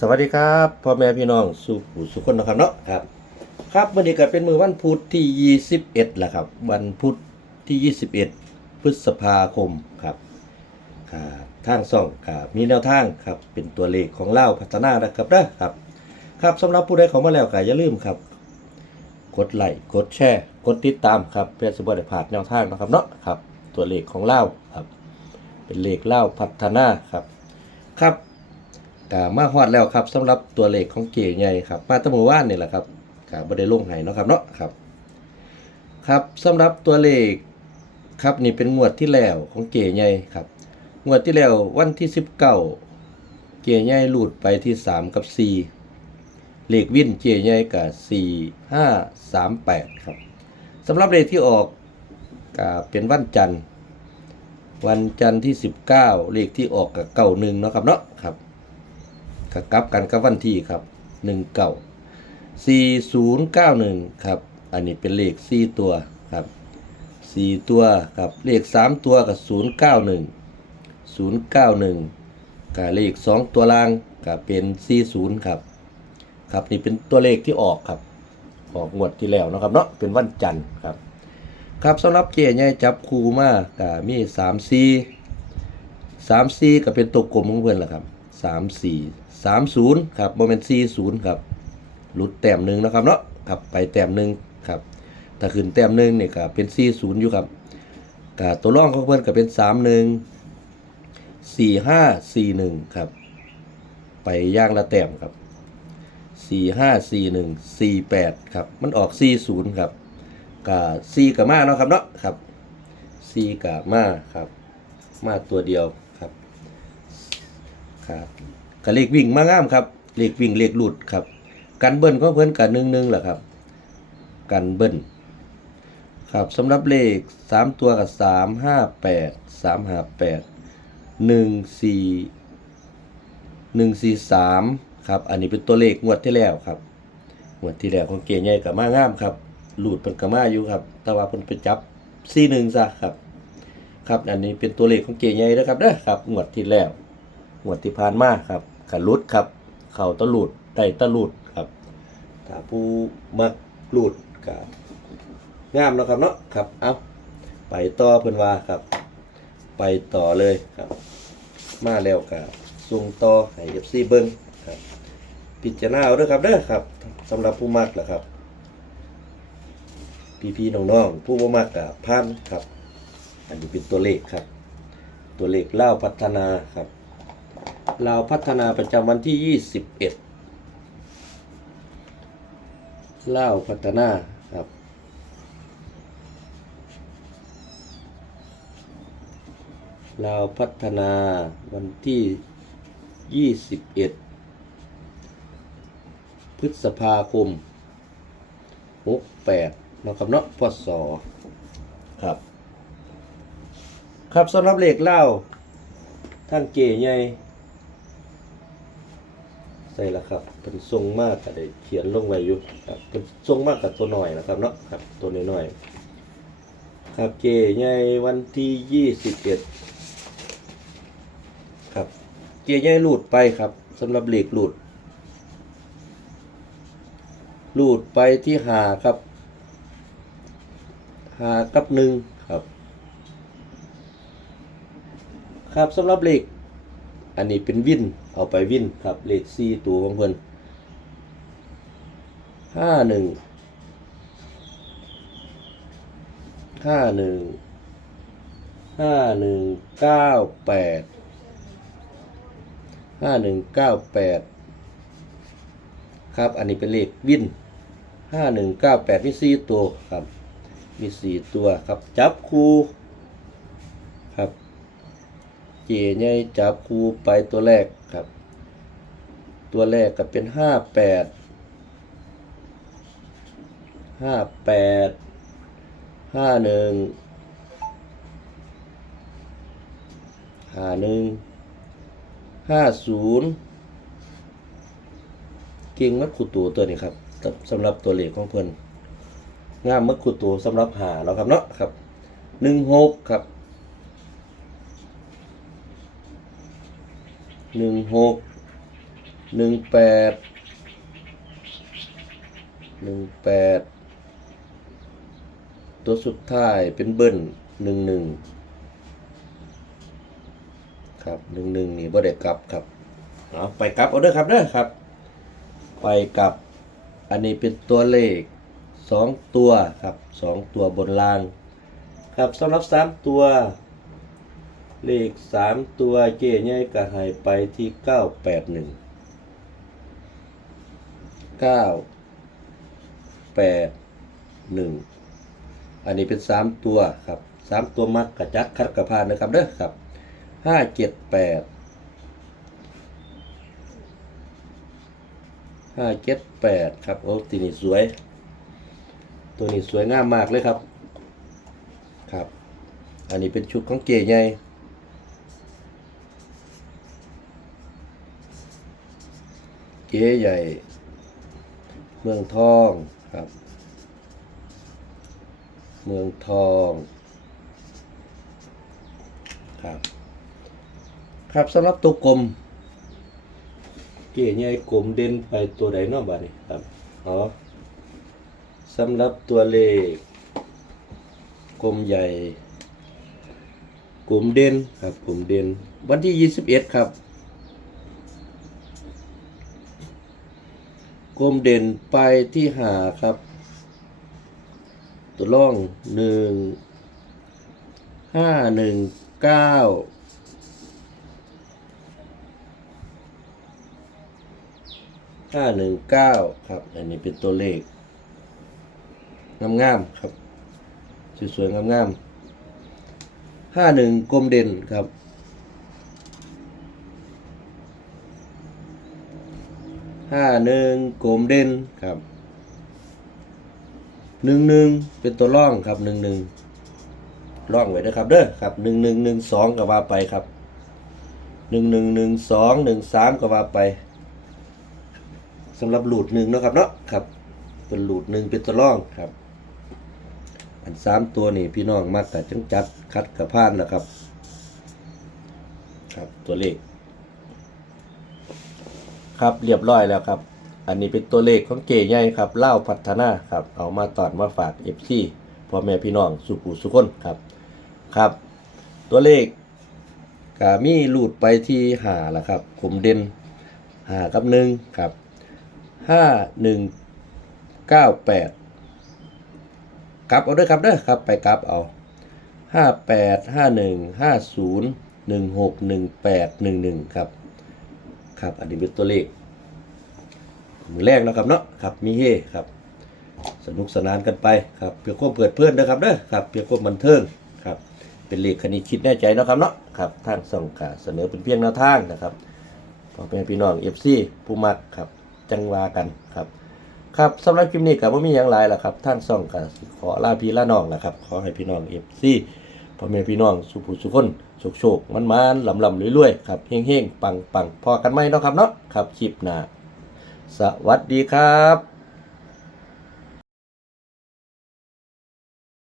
สวัสดีครับพ่อแม่พี่น้องสุผู้สุคนนะครับเนาะครับ ครับวันนี้ก็เป็นมือวันพุธที่ 21ล่ะครับ วันพุธที่ 21 พฤษภาคมครับครับทางซ่องครับมีแนวทางครับเป็นตัวเลขของเล่าวพัฒนานะครับนะครับ ครับสำหรับผู้ใดเข้ามาแล้วก็อย่าลืมครับ กดไลค์กดแชร์กดติดตามครับเพื่อสบได้พลาดแนวทางนะครับเนาะครับ ตัวเลขของเล่าวครับ เป็นเลขเล่าวพัฒนาครับ ครับ ก็มาฮอดแล้วครับสำหรับตัวเลขของเก๋ใหญ่ครับ มาตั้งเมื่อวานนี่แหละครับก็บ่ได้ลงให้เนาะครับเนาะครับ ครับสำหรับตัวเลขครับนี่เป็นงวดที่แล้วของเก๋ใหญ่ครับงวดที่แล้ววันที่19เก๋ใหญ่หลุดไปที่3กับ4เลขวินเก๋ใหญ่กับ4 5 3 8ครับสำหรับเลขที่ออกก็เป็นวันจันทร์ วันจันทร์ที่ 19 เลขที่ออกกับเก่าหนึ่งเนาะครับเนาะครับ ก็กลับกันกับวันที่ครับหนึ่งเก่าสี่ศูนย์เก้าหนึ่งครับ อันนี้เป็นเลขสี่ตัวครับสี่ตัวครับเลขสามตัวกับศูนย์เก้าหนึ่งศูนย์เก้าหนึ่งกับเลขสองตัวล่างกับเป็นสี่ศูนย์ครับ ครับนี่เป็นตัวเลขที่ออกครับ ออกงวดที่แล้วนะครับเนาะเป็นวันจันทร์ครับ ครับสำหรับเกียร์ใหญ่จับคูมาก็มีสามสี่สามสี่ก็เป็นตัวกลมของเพื่อนแหละครับสามสี่ สามศูนย์ครับโมเมนต์สี่ศูนย์ครับหลุดแต้มหนึ่งนะครับเนาะครับไปแต้มหนึ่งครับถ้าขึ้นแต้มหนึ่งเนี่ยก็เป็นสี่ศูนย์อยู่ครับกับตัวร่องของเพื่อนก็เป็นสามหนึ่งสี่ห้าสี่หนึ่งครับ ไปย่างละแต้มครับสี่ห้าสี่หนึ่งสี่แปดครับมันออกสี่ศูนย์ครับกับซีกับมาเนาะครับเนาะครับซีกับมาครับ มาตัวเดียวครับครับ กับเลขวิ่งมางามครับเลขวิ่งเลขหลุดครับ กันเบิ้ลของเพื่นกันหนึ่งหนึ่งแหละครับ กันเบิ้ลครับสำหรับเลขสามตัวกับสามห้าแปดสามห้าแปดหนึ่งสี่หนึ่งสี่สามครับ อันนี้เป็นตัวเลขงวดที่แล้วครับงวดที่แล้วของเกียร์ใหญ่กับมางามครับหลุดเป็นกระมาอยู่ครับ แต่ว่าเพิ่นไปจับซีหนึ่งซะครับ ครับ อันนี้เป็นตัวเลขของเกียร์ใหญ่นะครับเด้อครับงวดที่แล้วงวดที่ผ่านมาครับ ขันลุดครับ เข่าตะลุดได้ตะลุดครับถ้าผู้มักลุดกับงามเนาะครับเนาะครับเอาไปต่อเพิ่นว่าครับ ไปต่อเลยครับ มาแล้วกับส่งต่อให้ FC เบิ่งครับพิจารณาเอาด้อครับเด้อครับสำหรับผู้มักแหละครับ พี่ๆน้องๆผู้บ่มากกับพันครับ อันนี้เป็นตัวเลขครับ ตัวเลขเล่าพัฒนาครับ ลาวพัฒนาประจำวันที่ 21เล่าวพัฒนาครับลาวพัฒนาวันที่ 21 พฤษภาคม 68นะครับเนาะพศครับ ครับสำหรับเลขเล่าท่านเก๋ใหญ่ ใส่ละครับเป็นทรงมากก็ได้เขียนลงไว้อยู่ครับเป็นทรงมากกับตัวหน่อยนะครับเนาะครับตัวน้อยๆครับเก๋ใหญ่วันที่ยี่สิบเอ็ดครับเก๋ใหญ่หลุดไปครับสำหรับเลขหลุดหลุดไปที่หาครับหากับหนึ่งครับ ครับสำหรับเลข อันนี้เป็นวินเอาไปวินครับเลขสี่ตัวของเพิ่นห้าหนึ่งห้าหนึ่งห้าหนึ่งเก้าแปดห้าหนึ่งเก้าแปดครับ อันนี้เป็นเลขวินห้าหนึ่งเก้าแปดมีสี่ตัวครับ มีสี่ตัวครับ จับคู่ครับ เจใหญ่จับคู่ไปตัวแรกครับ ตัวแรกก็เป็นห้าแปดห้าแปดห้าหนึ่งห้าหนึ่งห้าศูนย์เก่งมัดคูตัวตัวนี้ครับสำหรับตัวเลขของเพิ่นงามมักกุตูสำหรับหาแล้วครับเนาะครับหนึ่งหกครับ หนึ่งหกหนึ่งแปดหนึ่งแปดตัวสุดท้ายเป็นเบิ้ลหนึ่งหนึ่งครับหนึ่งหนึ่งนี่บ่ได้กลับครับเอาไปกลับเอาเด้อครับเด้อครับ ไปกลับอันนี้เป็นตัวเลขสองตัวครับสองตัวบนล่าง ครับสำหรับสามตัว เลขสามตัวเจ๊ใหญ่ก็ให้ไปที่เก้าแปดหนึ่งเก้าแปดหนึ่งอันนี้เป็นสามตัวครับสามตัวมักกระจัดคัดกระพานนะครับเด้อครับห้าเจ็ดแปดห้าเจ็ดแปดครับโอ้ตีนี้สวย ตัวนี้สวยงามมากเลยครับครับ อันนี้เป็นชุดของเก๋ใหญ่ ก๋ใหญ่ เมืองทองครับ เมืองทองครับครับสำหรับตัวกลม เก๋ใหญ่กลมเด่นไปตัวใดเนอกบ้านี้ครับอ๋อสำหรับตัวเลข กลมใหญ่ กลมเด่นครับกลมเด่นวันที่ 21 ครับ กลมเด่นไปที่หาครับ ตัวล่องหนึ่งห้าหนึ่งเก้าห้าหนึ่งเก้าครับ อันนี้เป็นตัวเลข งามๆครับ สวยๆงามๆห้าหนึ่งกลมเด่นครับ ห้าหนึ่งโกลมเด่นครับหนึ่งหนึ่งเป็นตัวร่องครับหนึ่งหนึ่งร่องไว้นะครับเด้อครับหนึ่งหนึ่งหนึ่งสองก็ว่าไปครับหนึ่งหนึ่งหนึ่งสองหนึ่งสามก็ว่าไปสำหรับหลูดหนึ่งนะครับเนาะครับ เป็นหลูดหนึ่งเป็นตัวร่องครับ อันสามตัวนี่พี่น้องมักแต่จังจัดคัดกระพานนะครับ ครับตัวเลข ครับเรียบร้อยแล้วครับ อันนี้เป็นตัวเลขของเก๋ใหญ่ครับเล่าพัฒนาครับเอามาตอนมาฝากเอฟซีพ่อแม่พี่น้องสุขุสุคนครับครับ ตัวเลขกามีหลูดไปที่หาละครับผมเด่นหากับหนึ่งครับห้าหนึ่งเก้าแปดกลับเอาด้วยครับเด้อครับไปกลับเอาห้าแปดห้าหนึ่งห้าศูนย์หนึ่งหกหนึ่งแปดหนึ่งหนึ่งครับ ครับ อันนี้เป็นตัวเลข มือแรกแล้วครับเนาะครับมีเฮครับ สนุกสนานกันไปครับเพื่อความเปิดเพื่อนนะครับเด้อครับเพื่อความบันเทิงครับเป็นเลขคณิตคิดแน่ใจนะครับเนาะครับทางส่องกาเสนอเป็นเพียงแนวทางนะครับพอเป็นพี่น้องเอฟซีผู้มักครับจังวากันครับครับสำหรับคลิปนี้ก็บ่มีหยังหลายแล้วครับท่างซ่องก็สิขอลาพี่ลาน้องนะครับ ขอให้พี่น้อง FC พ่อแม่พี่น้องสุผู้สุคนโชคๆมันมันลำลำรวยๆครับเฮงเฮงปังปังพอกันไหมเนาะครับเนาะครับคลิปหน้าสวัสดีครับ